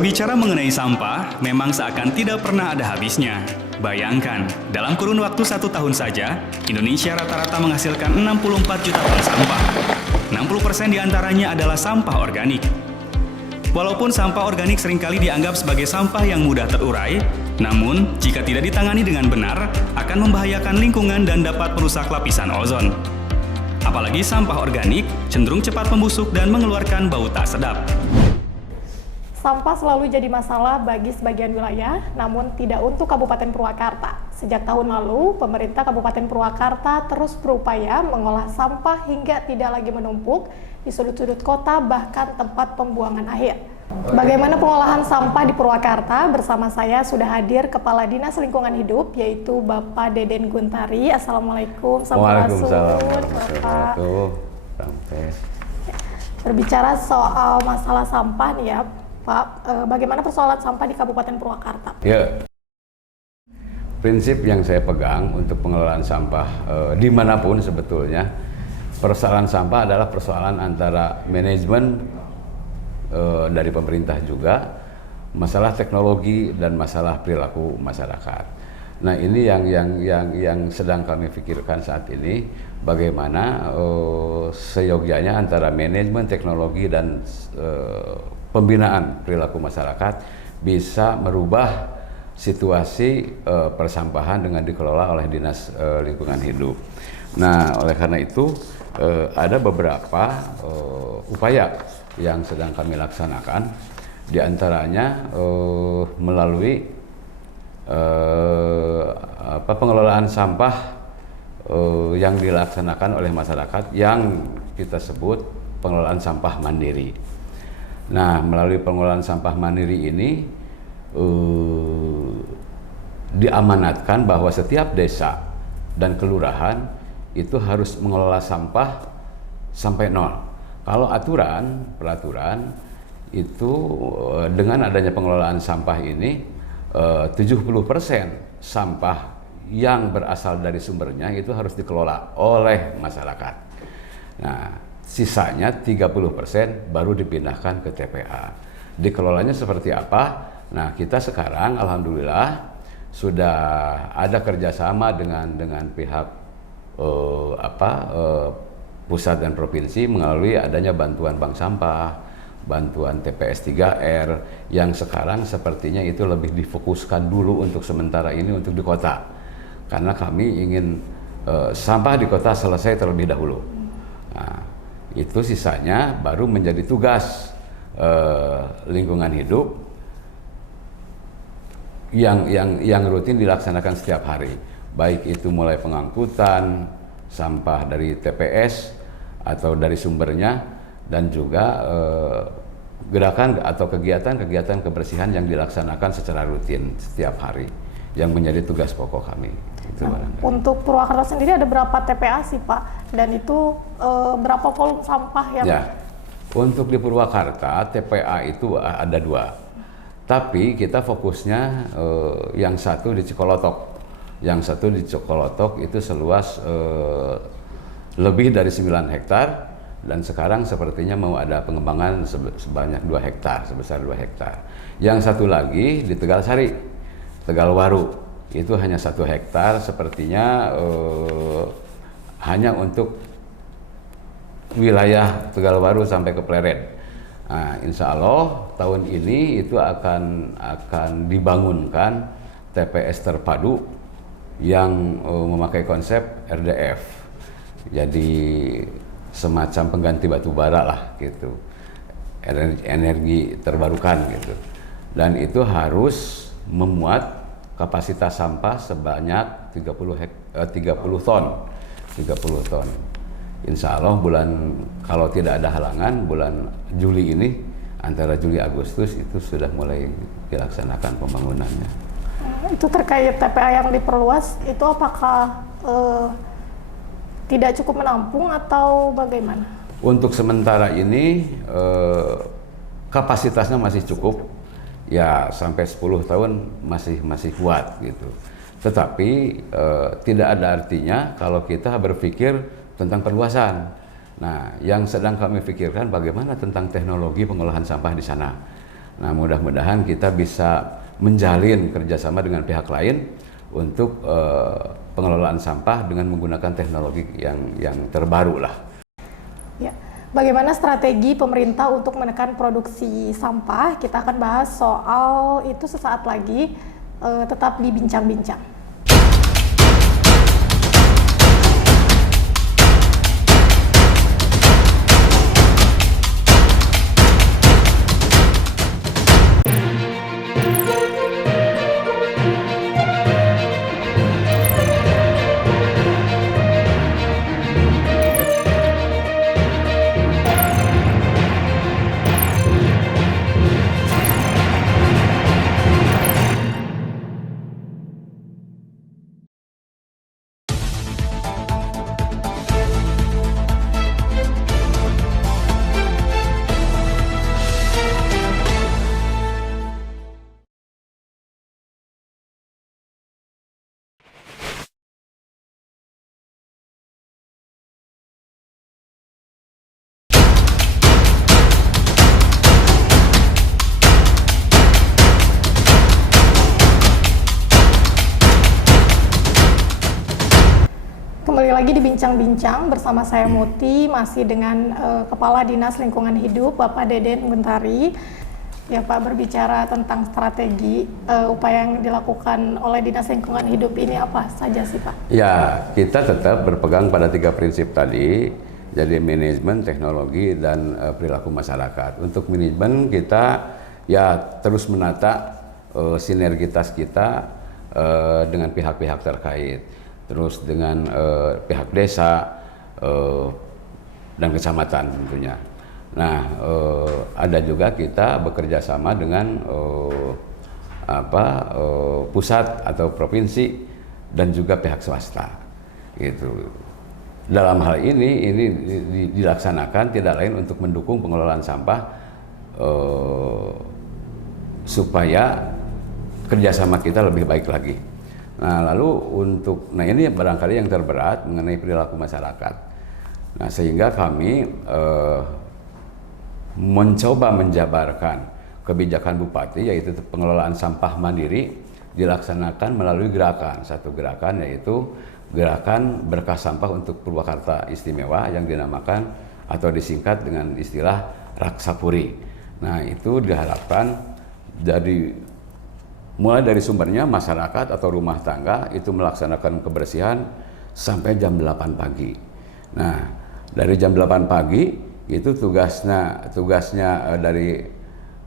Berbicara mengenai sampah, memang seakan tidak pernah ada habisnya. Bayangkan, dalam kurun waktu 1 tahun saja, Indonesia rata-rata menghasilkan 64 juta ton sampah. 60% diantaranya adalah sampah organik. Walaupun sampah organik seringkali dianggap sebagai sampah yang mudah terurai, namun jika tidak ditangani dengan benar, akan membahayakan lingkungan dan dapat merusak lapisan ozon. Apalagi sampah organik cenderung cepat membusuk dan mengeluarkan bau tak sedap. Sampah selalu jadi masalah bagi sebagian wilayah, namun tidak untuk Kabupaten Purwakarta. Sejak tahun lalu, pemerintah Kabupaten Purwakarta terus berupaya mengolah sampah hingga tidak lagi menumpuk di sudut-sudut kota, bahkan tempat pembuangan akhir. Bagaimana pengolahan sampah di Purwakarta? Bersama saya sudah hadir Kepala Dinas Lingkungan Hidup, yaitu Bapak Deden Guntari. Assalamualaikum. Waalaikumsalam. Bapak. Berbicara soal masalah sampah nih ya, Pak, bagaimana persoalan sampah di Kabupaten Purwakarta? Ya, prinsip yang saya pegang untuk pengelolaan sampah dimanapun sebetulnya, persoalan sampah adalah persoalan antara manajemen dari pemerintah juga, masalah teknologi dan masalah perilaku masyarakat. Nah, ini yang sedang kami pikirkan saat ini, bagaimana seyogyanya antara manajemen teknologi dan pembinaan perilaku masyarakat bisa merubah situasi persampahan dengan dikelola oleh Dinas Lingkungan Hidup. Nah, oleh karena itu ada beberapa upaya yang sedang kami laksanakan, diantaranya melalui pengelolaan sampah yang dilaksanakan oleh masyarakat yang kita sebut pengelolaan sampah mandiri. Nah, melalui pengelolaan sampah mandiri ini diamanatkan bahwa setiap desa dan kelurahan itu harus mengelola sampah sampai nol. Kalau peraturan itu dengan adanya pengelolaan sampah ini 70% sampah yang berasal dari sumbernya itu harus dikelola oleh masyarakat. Nah, sisanya 30% baru dipindahkan ke TPA. Dikelolanya seperti apa? Nah, kita sekarang alhamdulillah sudah ada kerjasama dengan pihak pusat dan provinsi melalui adanya bantuan bank sampah, bantuan TPS 3R yang sekarang sepertinya itu lebih difokuskan dulu untuk sementara ini untuk di kota. Karena kami ingin sampah di kota selesai terlebih dahulu. Nah, itu sisanya baru menjadi tugas lingkungan hidup yang rutin dilaksanakan setiap hari, baik itu mulai pengangkutan sampah dari TPS atau dari sumbernya, dan juga gerakan atau kegiatan kebersihan yang dilaksanakan secara rutin setiap hari yang menjadi tugas pokok kami. Untuk Purwakarta sendiri ada berapa TPA sih, Pak? Dan itu berapa volume sampah yang... Ya, untuk di Purwakarta TPA itu ada 2. Tapi kita fokusnya yang satu di Cikolotok. Yang satu di Cikolotok itu seluas lebih dari 9 hektar. Dan sekarang sepertinya mau ada pengembangan sebanyak 2 hektar, sebesar 2 hektar. Yang satu lagi di Tegalsari, Tegalwaru. Itu hanya 1 hektar, sepertinya hanya untuk wilayah Tegalwaru sampai ke Pleret. Nah, insya Allah tahun ini itu akan dibangunkan TPS terpadu yang memakai konsep RDF. Jadi semacam pengganti batu bara lah gitu, energi terbarukan gitu. Dan itu harus memuat kapasitas sampah sebanyak 30 ton. Insya Allah kalau tidak ada halangan, bulan Juli ini, antara Juli Agustus itu sudah mulai dilaksanakan pembangunannya. Itu terkait TPA yang diperluas, itu apakah tidak cukup menampung atau bagaimana? Untuk sementara ini kapasitasnya masih cukup. Ya, sampai 10 tahun masih kuat gitu. Tetapi tidak ada artinya kalau kita berpikir tentang perluasan. Nah, yang sedang kami pikirkan bagaimana tentang teknologi pengolahan sampah di sana. Nah, mudah-mudahan kita bisa menjalin kerjasama dengan pihak lain untuk pengelolaan sampah dengan menggunakan teknologi yang terbaru lah. Ya. Bagaimana strategi pemerintah untuk menekan produksi sampah? Kita akan bahas soal itu sesaat lagi, tetap di Bincang-Bincang. Kembali lagi di Bincang-Bincang bersama saya Muti, masih dengan Kepala Dinas Lingkungan Hidup Bapak Deden Guntari. Ya Pak, berbicara tentang strategi upaya yang dilakukan oleh Dinas Lingkungan Hidup ini apa saja sih Pak? Ya, kita tetap berpegang pada 3 prinsip tadi, jadi manajemen, teknologi, dan perilaku masyarakat. Untuk manajemen kita ya terus menata sinergitas kita dengan pihak-pihak terkait, terus dengan pihak desa dan kecamatan tentunya. Nah, ada juga kita bekerja sama dengan pusat atau provinsi dan juga pihak swasta. Gitu. Dalam hal ini dilaksanakan tidak lain untuk mendukung pengelolaan sampah supaya kerjasama kita lebih baik lagi. Nah, lalu ini barangkali yang terberat mengenai perilaku masyarakat. Nah, sehingga kami mencoba menjabarkan kebijakan Bupati, yaitu pengelolaan sampah mandiri, dilaksanakan melalui satu gerakan yaitu gerakan berkah sampah untuk Purwakarta Istimewa yang dinamakan atau disingkat dengan istilah Raksapuri. Nah, itu diharapkan mulai dari sumbernya masyarakat atau rumah tangga itu melaksanakan kebersihan sampai jam 8 pagi. Nah, dari jam 8 pagi itu tugasnya dari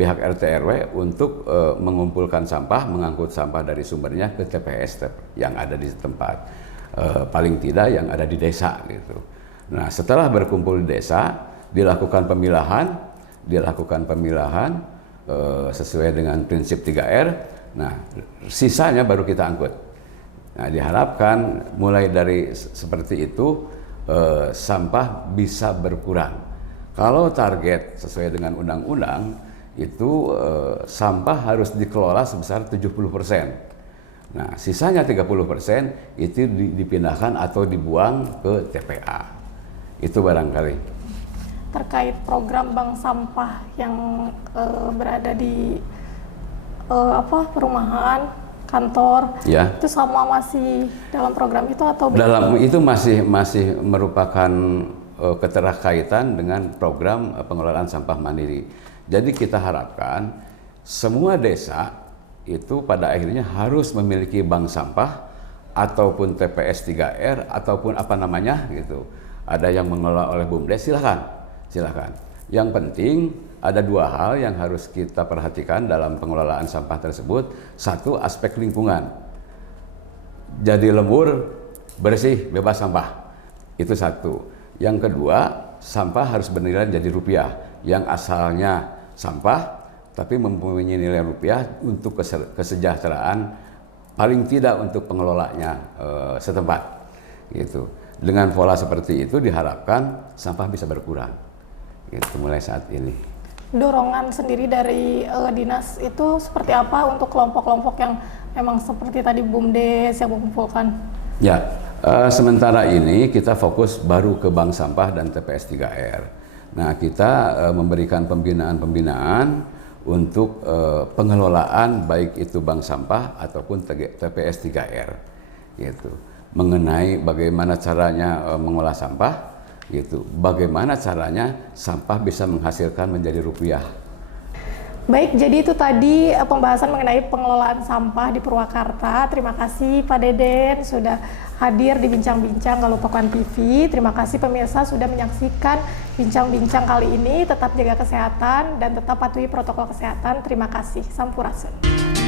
pihak RT RW untuk mengumpulkan sampah, mengangkut sampah dari sumbernya ke TPS yang ada di tempat, paling tidak yang ada di desa gitu. Nah, setelah berkumpul di desa, dilakukan pemilahan sesuai dengan prinsip 3R. Nah, sisanya baru kita angkut. Nah, diharapkan mulai dari seperti itu sampah bisa berkurang. Kalau target sesuai dengan undang-undang itu sampah harus dikelola sebesar 70%. Nah, sisanya 30% itu dipindahkan atau dibuang ke TPA. Itu barangkali. Terkait program bank sampah yang berada di perumahan, kantor, ya. Itu sama masih dalam program itu atau dalam itu masih merupakan keterkaitan dengan program pengelolaan sampah mandiri. Jadi kita harapkan semua desa itu pada akhirnya harus memiliki bank sampah ataupun TPS 3R ataupun apa namanya gitu. Ada yang mengelola oleh BUMDes, silakan. Yang penting ada 2 hal yang harus kita perhatikan dalam pengelolaan sampah tersebut. Satu, aspek lingkungan. Jadi lembur, bersih, bebas sampah. Itu satu. Yang kedua, sampah harus bernilai jadi rupiah. Yang asalnya sampah, tapi mempunyai nilai rupiah untuk kesejahteraan, paling tidak untuk pengelolanya setempat. Gitu. Dengan pola seperti itu diharapkan sampah bisa berkurang. Gitu, mulai saat ini. Dorongan sendiri dari dinas itu seperti apa untuk kelompok-kelompok yang memang seperti tadi BUMDes yang mengumpulkan? Ya, sementara ini kita fokus baru ke bank sampah dan TPS 3R. Nah, kita memberikan pembinaan untuk pengelolaan baik itu bank sampah ataupun TPS 3R gitu. Mengenai bagaimana caranya mengolah sampah gitu. Bagaimana caranya sampah bisa menghasilkan menjadi rupiah. Baik, jadi itu tadi pembahasan mengenai pengelolaan sampah di Purwakarta. Terima kasih Pak Deden sudah hadir di Bincang-Bincang Galupakuan TV. Terima kasih pemirsa sudah menyaksikan bincang-bincang kali ini. Tetap jaga kesehatan dan tetap patuhi protokol kesehatan. Terima kasih. Sampurasun.